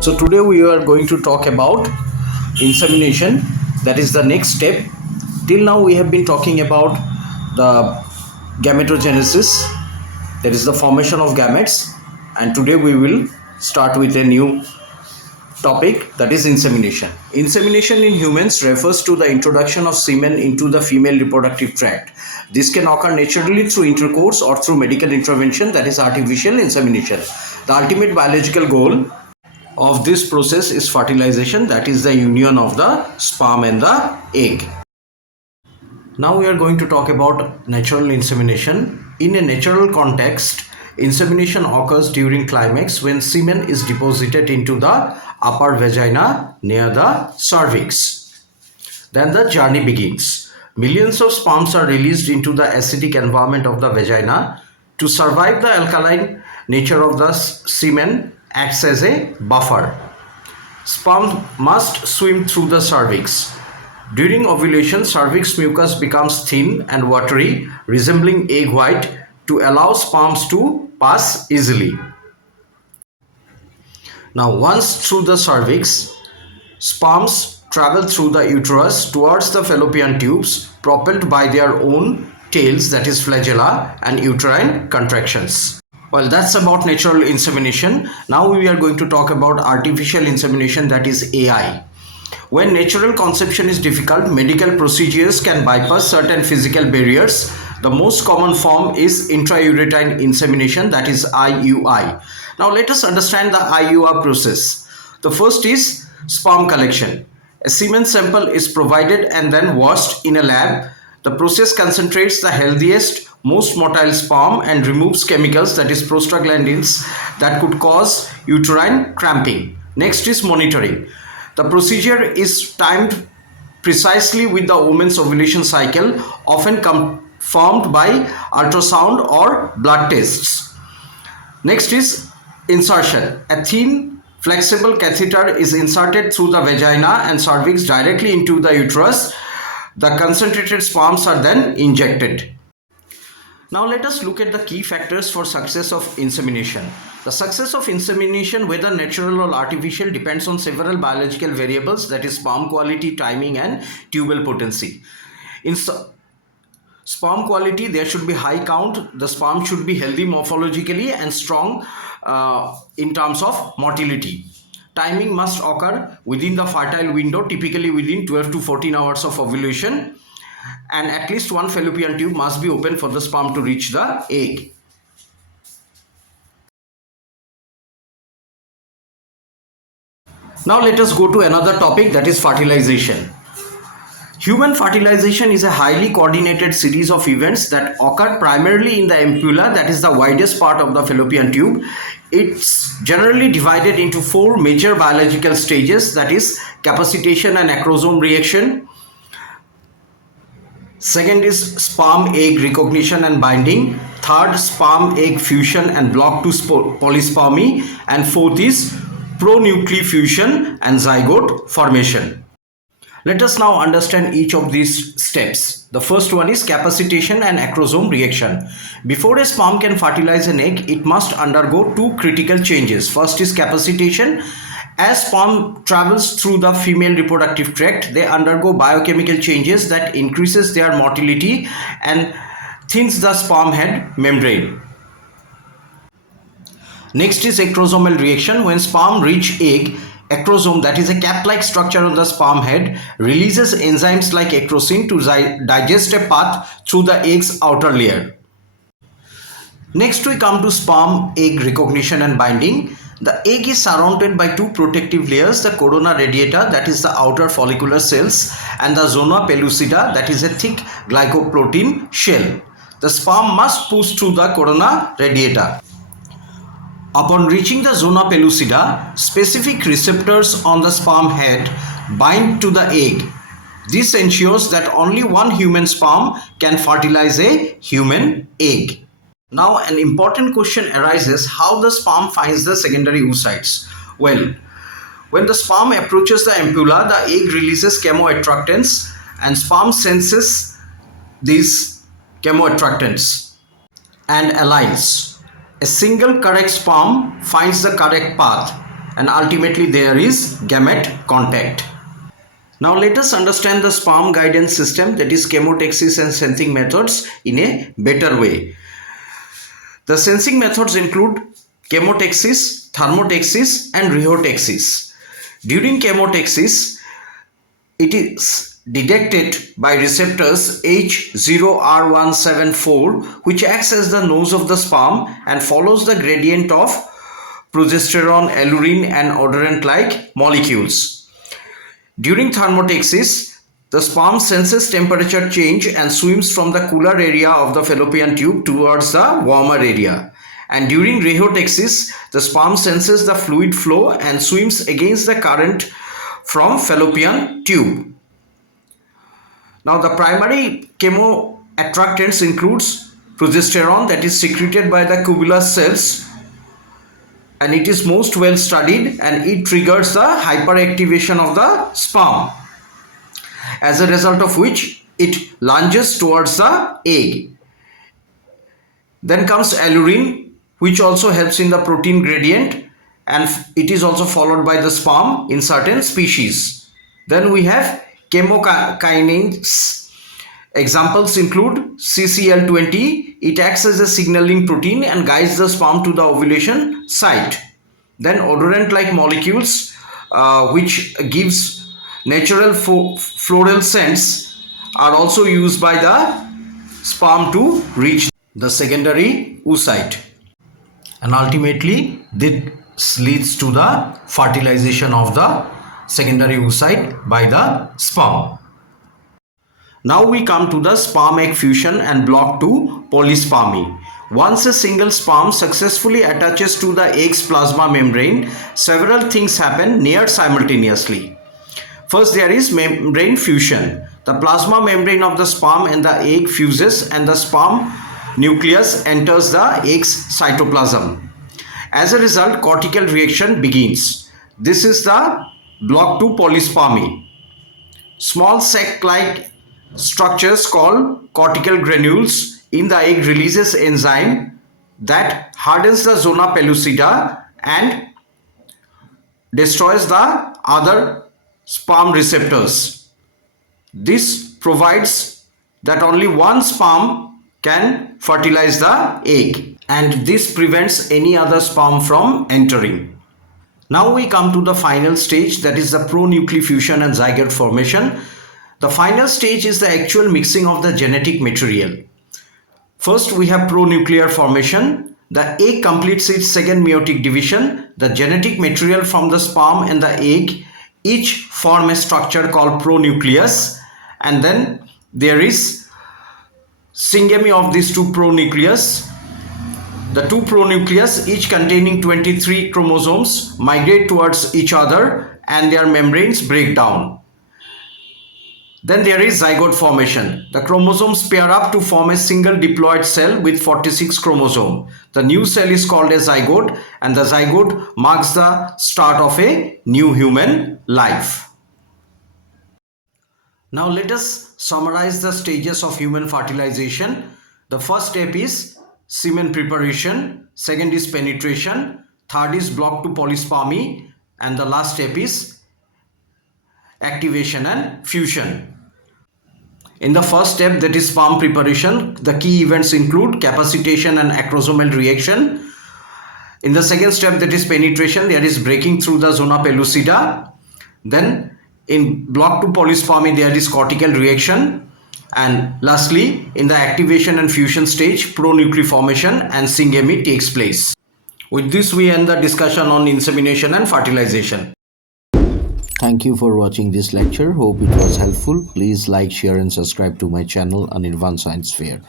So today we are going to talk about insemination. That is the next step. Till now we have been talking about the gametogenesis, that is the formation of gametes, and today we will start with a new topic, that is insemination. Insemination in humans refers to the introduction of semen into the female reproductive tract. This can occur naturally through intercourse or through medical intervention, that is artificial insemination. The ultimate biological goal of this process is fertilization, that is the union of the sperm and the egg. Now we are going to talk about natural insemination. In a natural context, insemination occurs during climax when semen is deposited into the upper vagina near the cervix. Then the journey begins. Millions of sperms are released into the acidic environment of the vagina. To survive, the alkaline nature of the semen acts as a buffer. Sperm must swim through the cervix. During ovulation, cervix mucus becomes thin and watery, resembling egg white, to allow sperms to pass easily. Now, once through the cervix, sperms travel through the uterus towards the fallopian tubes, propelled by their own tails, that is flagella, and uterine contractions. Well, that's about natural insemination. Now we are going to talk about artificial insemination, that is AI. When natural conception is difficult, medical procedures can bypass certain physical barriers. The most common form is intrauterine insemination, that is IUI. Now let us understand the IUI process. The first is sperm collection. A semen sample is provided and then washed in a lab. The process concentrates the healthiest, most motile sperm and removes chemicals, that is prostaglandins, that could cause uterine cramping. Next is monitoring. The procedure is timed precisely with the woman's ovulation cycle, often confirmed by ultrasound or blood tests. Next is insertion. A thin, flexible catheter is inserted through the vagina and cervix directly into the uterus. The concentrated sperms are then injected. Now let us look at the key factors for success of insemination. The success of insemination, whether natural or artificial, depends on several biological variables, that is sperm quality, timing, and tubal potency. In sperm quality, there should be high count. The sperm should be healthy morphologically and strong in terms of motility. Timing must occur within the fertile window, typically within 12 to 14 hours of ovulation, and at least one fallopian tube must be open for the sperm to reach the egg. Now let us go to another topic, that is fertilization. Human fertilization is a highly coordinated series of events that occur primarily in the ampulla, that is the widest part of the fallopian tube. It's generally divided into four major biological stages, that is capacitation and acrosome reaction. Second is sperm-egg recognition and binding. Third, sperm-egg fusion and block to polyspermy. And fourth is pronuclear fusion and zygote formation. Let us now understand each of these steps. The first one is capacitation and acrosome reaction. Before a sperm can fertilize an egg, it must undergo two critical changes. First is capacitation. As sperm travels through the female reproductive tract, they undergo biochemical changes that increases their motility and thins the sperm head membrane. Next is acrosomal reaction. When sperm reach egg, acrosome, that is a cap-like structure on the sperm head, releases enzymes like acrosin to digest a path through the egg's outer layer. Next we come to sperm-egg recognition and binding. The egg is surrounded by two protective layers, the corona radiata, that is the outer follicular cells, and the zona pellucida, that is a thick glycoprotein shell. The sperm must push through the corona radiata. Upon reaching the zona pellucida, specific receptors on the sperm head bind to the egg. This ensures that only one human sperm can fertilize a human egg. Now an important question arises: how the sperm finds the secondary oocytes? Well, when the sperm approaches the ampulla, the egg releases chemoattractants and sperm senses these chemoattractants and aligns. A single correct sperm finds the correct path and ultimately there is gamete contact. Now let us understand the sperm guidance system, that is chemotaxis and sensing methods, in a better way. The sensing methods include chemotaxis, thermotaxis and rheotaxis. During chemotaxis, it is detected by receptors H0R174, which acts as the nose of the sperm and follows the gradient of progesterone, allurine and odorant-like molecules. During thermotaxis, the sperm senses temperature change and swims from the cooler area of the fallopian tube towards the warmer area. And during rheotaxis, the sperm senses the fluid flow and swims against the current from fallopian tube. Now the primary chemoattractants includes progesterone, that is secreted by the cubulus cells, and it is most well studied, and it triggers the hyperactivation of the sperm, as a result of which it lunges towards the egg. Then comes allurine, which also helps in the protein gradient, and it is also followed by the sperm in certain species. Then we have chemokinases. Examples include CCL20. It acts as a signaling protein and guides the sperm to the ovulation site. Then odorant-like molecules, which gives natural floral scents, are also used by the sperm to reach the secondary oocyte. And ultimately, this leads to the fertilization of the secondary oocyte by the sperm. Now we come to the sperm-egg fusion and block 2 polyspermy. Once a single sperm successfully attaches to the egg's plasma membrane, several things happen near simultaneously. First, there is membrane fusion. The plasma membrane of the sperm and the egg fuses and the sperm nucleus enters the egg's cytoplasm. As a result, cortical reaction begins. This is the block 2 polyspermy. Small sac-like structures called cortical granules in the egg releases enzyme that hardens the zona pellucida and destroys the other sperm receptors. This provides that only one sperm can fertilize the egg, and this prevents any other sperm from entering. Now we come to the final stage, that is the pronuclefusion and zygote formation. The final stage is the actual mixing of the genetic material. First, we have pronuclear formation. The egg completes its second meiotic division. The genetic material from the sperm and the egg each form a structure called pronucleus, and then there is syngamy of these two pronucleus. The two pronucleus, each containing 23 chromosomes, migrate towards each other and their membranes break down. Then there is zygote formation. The chromosomes pair up to form a single diploid cell with 46 chromosomes. The new cell is called a zygote, and the zygote marks the start of a new human life. Now let us summarize the stages of human fertilization. The first step is semen preparation, second is penetration, third is block 2 polyspermy, and the last step is activation and fusion. In the first step, that is sperm preparation, the key events include capacitation and acrosomal reaction. In the second step, that is penetration, there is breaking through the zona pellucida. Then in block 2 polyspermy, there is cortical reaction. And lastly, in the activation and fusion stage, pronuclear formation and syngamy takes place. With this, we end the discussion on insemination and fertilization. Thank you for watching this lecture. Hope it was helpful. Please like, share and subscribe to my channel Anirvan Science Fair.